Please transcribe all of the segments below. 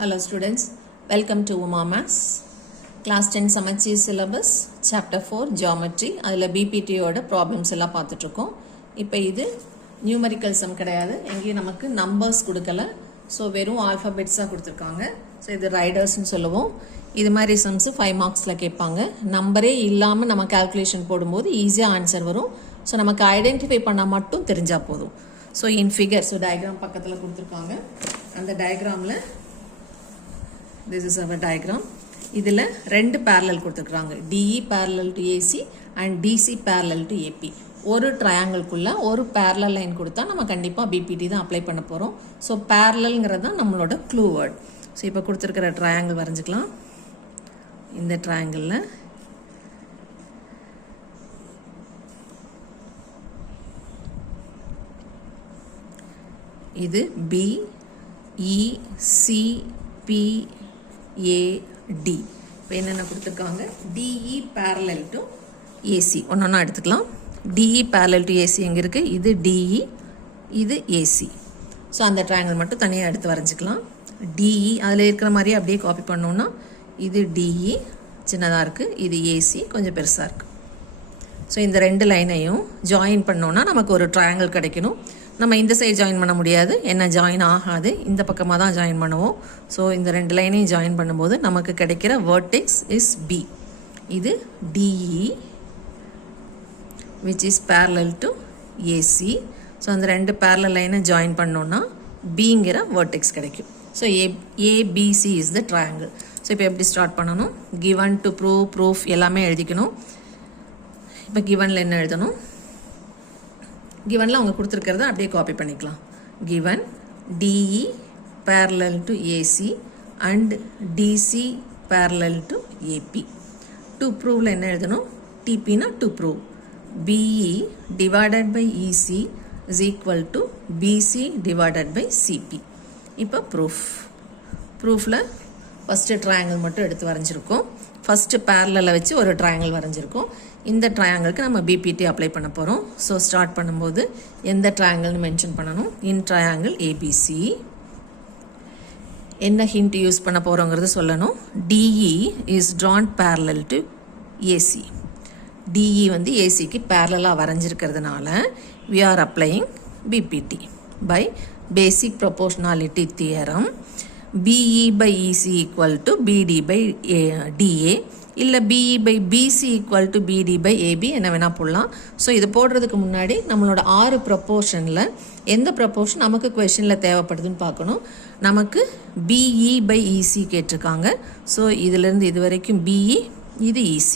Hello students, welcome to Uma Maths. Class 10 Samacheer syllabus, chapter 4 geometry. அதில் BPT ஓட problems எல்லாம் பார்த்துட்ருக்கோம். இப்போ இது numerical sum கிடையாது, எங்கேயும் நமக்கு numbers கொடுக்கல, ஸோ வெறும் alphabets கொடுத்துருக்காங்க. ஸோ இது ரைடர்ஸ்ன்னு சொல்லுவோம். இது மாதிரி sums 5 marksல கேட்பாங்க. நம்பரே இல்லாமல் நம்ம calculation போடும்போது ஈஸியாக ஆன்சர் வரும். ஸோ நமக்கு ஐடென்டிஃபை பண்ணால் மட்டும் தெரிஞ்சால் போதும். So in figure, so diagram பக்கத்தில் கொடுத்துருக்காங்க. அந்த டயக்ராமில் this is our diagram. இதில் ரெண்டு parallel கொடுத்துருக்குறாங்க, DE parallel to AC and DC parallel to AP. ஒரு ட்ரையாங்கிள்குள்ள ஒரு parallel லைன் கொடுத்தா நம்ம கண்டிப்பாக BPT தான் அப்ளை பண்ண போகிறோம். ஸோ parallelங்கிறது தான் நம்மளோட க்ளூ வேர்ட். ஸோ இப்போ கொடுத்துருக்கிற ட்ரையாங்கிள் வரைஞ்சிக்கலாம். இந்த ட்ரையாங்கிளில் இது BECP AD. இப்போ என்னென்ன கொடுத்துருக்காங்க, DE parallel to AC. ஒன்றா எடுத்துக்கலாம். DE parallel to AC எங்கே இருக்குது, இது DE, இது AC. ஸோ அந்த ட்ரையாங்கிள் மட்டும் தனியாக எடுத்து வரைஞ்சிக்கலாம். DE அதில் இருக்கிற மாதிரியே அப்படியே காப்பி பண்ணோன்னா, இது DE சின்னதாக இருக்குது, இது AC கொஞ்சம் பெருசாக இருக்குது. ஸோ இந்த ரெண்டு லைனையும் ஜாயின் பண்ணோன்னா நமக்கு ஒரு ட்ரையாங்கிள் கிடைக்கணும். நம்ம இந்த சைடு ஜாயின் பண்ண முடியாது, என்ன ஜாயின் ஆகாது, இந்த பக்கமாக தான் ஜாயின் பண்ணுவோம். ஸோ இந்த ரெண்டு லைனையும் ஜாயின் பண்ணும்போது நமக்கு கிடைக்கிற வேர்டெக்ஸ் இஸ் B. இது DE which is parallel to AC. So அந்த ரெண்டு parallel லைனை ஜாயின் பண்ணோன்னா Bங்கிற வேர்டெக்ஸ் கிடைக்கும். So ABC is the triangle. So இப்போ எப்படி ஸ்டார்ட் பண்ணணும், given to prove, proof எல்லாமே எழுதிக்கணும். இப்போ givenல என்ன எழுதணும், givenல அவங்க கொடுத்துருக்கிறத அப்படியே காப்பி பண்ணிக்கலாம். given DE parallel to AC and DC parallel to AP. to proveல என்ன எழுதணும், TPனா to prove, BE divided by EC is equal to BC divided by CP. இப்போ ப்ரூஃபில் ஃபஸ்ட்டு ட்ரையாங்கிள் மட்டும் எடுத்து வரைஞ்சிருக்கோம். ஃபஸ்ட்டு பேரலில் வச்சு ஒரு ட்ரையாங்கிள் வரைஞ்சிருக்கோம். இந்த ட்ரையாங்கிளுக்கு நம்ம BPT அப்ளை பண்ண போகிறோம். ஸோ ஸ்டார்ட் பண்ணும்போது எந்த ட்ரையாங்கிள்னு மென்ஷன் பண்ணணும், இன் ட்ரையாங்கிள் ABC. என்ன ஹிண்ட் யூஸ் பண்ண போகிறோங்கிறது சொல்லணும். DE is drawn parallel to AC. DE வந்து ACக்கு பேரலாக வரைஞ்சிருக்கிறதுனால we are applying BPT by basic proportionality theorem. BE by EC equal to BD by DA இல்லை BE by BC equal to BD by AB என்ன வேணால் போடலாம். So இது போடுறதுக்கு முன்னாடி நம்மளோட 6 ப்ரொப்போர்ஷனில் எந்த ப்ரொப்போர்ஷன் நமக்கு கொஷனில் தேவைப்படுதுன்னு பார்க்கணும். நமக்கு BE by EC கேட்டிருக்காங்க. ஸோ இதிலேருந்து இது வரைக்கும் BE, இது EC.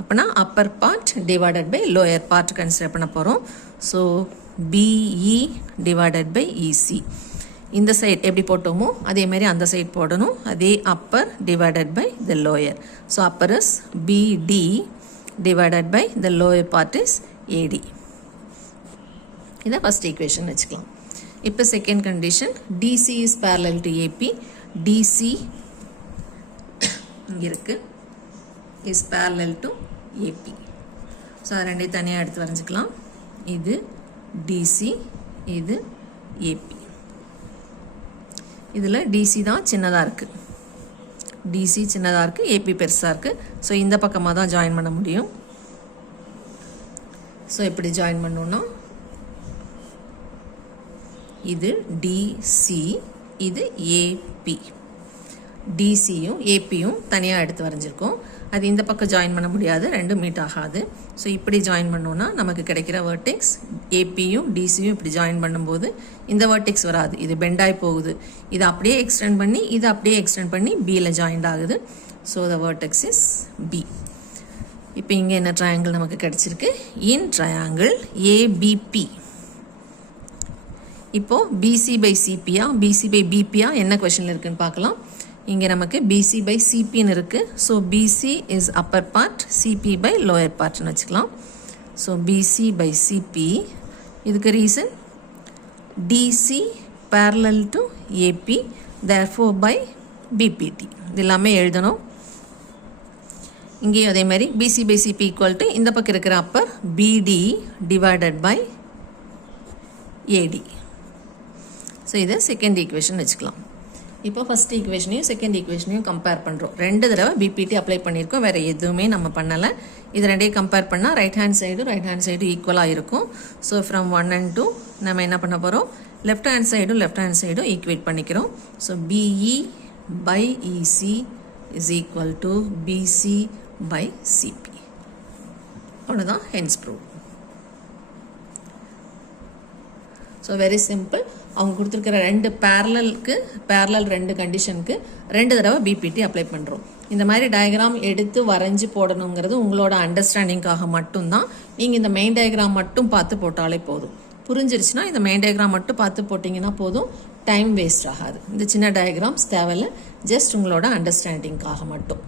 அப்போனா upper part divided by lower part consider பண்ண போகிறோம். So BE divided by EC. இந்த சைட் எப்படி போட்டோமோ அதே மாதிரி அந்த சைட் போடணும். அதே upper divided by the lower. So upper is BD divided by the lower part is AD. இதை ஃபஸ்ட் ஈக்குவேஷன் வச்சுக்கலாம். இப்போ second condition, DC is parallel to AP. DC இங்கே இருக்குது, is parallel to AP. So அது ரெண்டையும் தனியாக எடுத்து வரைஞ்சிக்கலாம். இது DC, இது AP. இதில் DC தான் சின்னதாக இருக்குது, DC சின்னதாக இருக்குது, AP பெருசாக இருக்குது. ஸோ இந்த பக்கமாக தான் ஜாயின் பண்ண முடியும். ஸோ எப்படி ஜாயின் பண்ணோன்னா, இது DC, இது AP. DCயும் APயும் தனியாக எடுத்து வரைஞ்சிருக்கோம். அது இந்த பக்கம் ஜாயின் பண்ண முடியாது, ரெண்டும் மீட் ஆகாது. ஸோ இப்படி ஜாயின் பண்ணோன்னா நமக்கு கிடைக்கிற வேர்டெக்ஸ் APயும் DCயும் இப்படி ஜாயின் பண்ணும்போது இந்த வேர்டெக்ஸ் வராது, இது பெண்டாகி போகுது. இது அப்படியே எக்ஸ்டெண்ட் பண்ணி இது அப்படியே எக்ஸ்டெண்ட் பண்ணி Bயில் ஜாயின்ட் ஆகுது. So the vertex is B. இப்போ இங்கே என்ன ட்ரையாங்கிள் நமக்கு கிடைச்சிருக்கு, இன் ட்ரையாங்கிள் ABP. இப்போது BC by CPயா BC by BPயா என்ன கொஷனில் இருக்குன்னு பார்க்கலாம். இங்கே நமக்கு BC by CPன்னு இருக்குது. So BC is upper part, CP by lower பார்ட்னு வச்சுக்கலாம். So BC by CP. இதுக்கு reason DC parallel to AP, therefore by BPT. இது எல்லாமே எழுதணும். இங்கேயும் அதே மாதிரி BC by CP equal to இந்த பக்கம் இருக்கிற upper BD divided by AD. So இதை செகண்ட் ஈக்குவேஷன் வச்சுக்கலாம். இப்போ ஃபஸ்ட் ஈக்குவேஷனையும் செகண்ட் ஈக்குவேஷனையும் கம்பேர் பண்ணுறோம். 2 தடவை பிபிடி அப்ளை பண்ணியிருக்கோம், வேறு எதுவுமே நம்ம பண்ணலை. இது ரெண்டையும் கம்பேர் பண்ணால் ரைட் ஹேண்ட் சைடு ஈக்குவலாக இருக்கும். ஸோ ஃப்ரம் 1 and 2 நம்ம என்ன பண்ண போகிறோம், லெஃப்ட் ஹேண்ட் சைடும் ஈக்குவேட் பண்ணிக்கிறோம். So BE by EC is equal to BC by CP. அவ்வளோதான், hence prove. So very simple. அவங்க கொடுத்துருக்கிற 2 பேரலல் 2 கண்டிஷனுக்கு 2 தடவை பிபிடி அப்ளை பண்ணுறோம். இந்த மாதிரி டயக்ராம் எடுத்து வரைஞ்சி போடணுங்கிறது உங்களோட அண்டர்ஸ்டாண்டிங்காக மட்டும்தான். நீங்கள் இந்த மெயின் டயக்ராம் மட்டும் பார்த்து போட்டாலே போதும். புரிஞ்சிருச்சுன்னா இந்த மெயின் டயக்ராம் மட்டும் பார்த்து போட்டிங்கன்னா போதும், டைம் வேஸ்ட் ஆகாது. இந்த சின்ன டயக்ராம்ஸ் தேவையில்லை, ஜஸ்ட் உங்களோட அண்டர்ஸ்டாண்டிங்காக மட்டும்.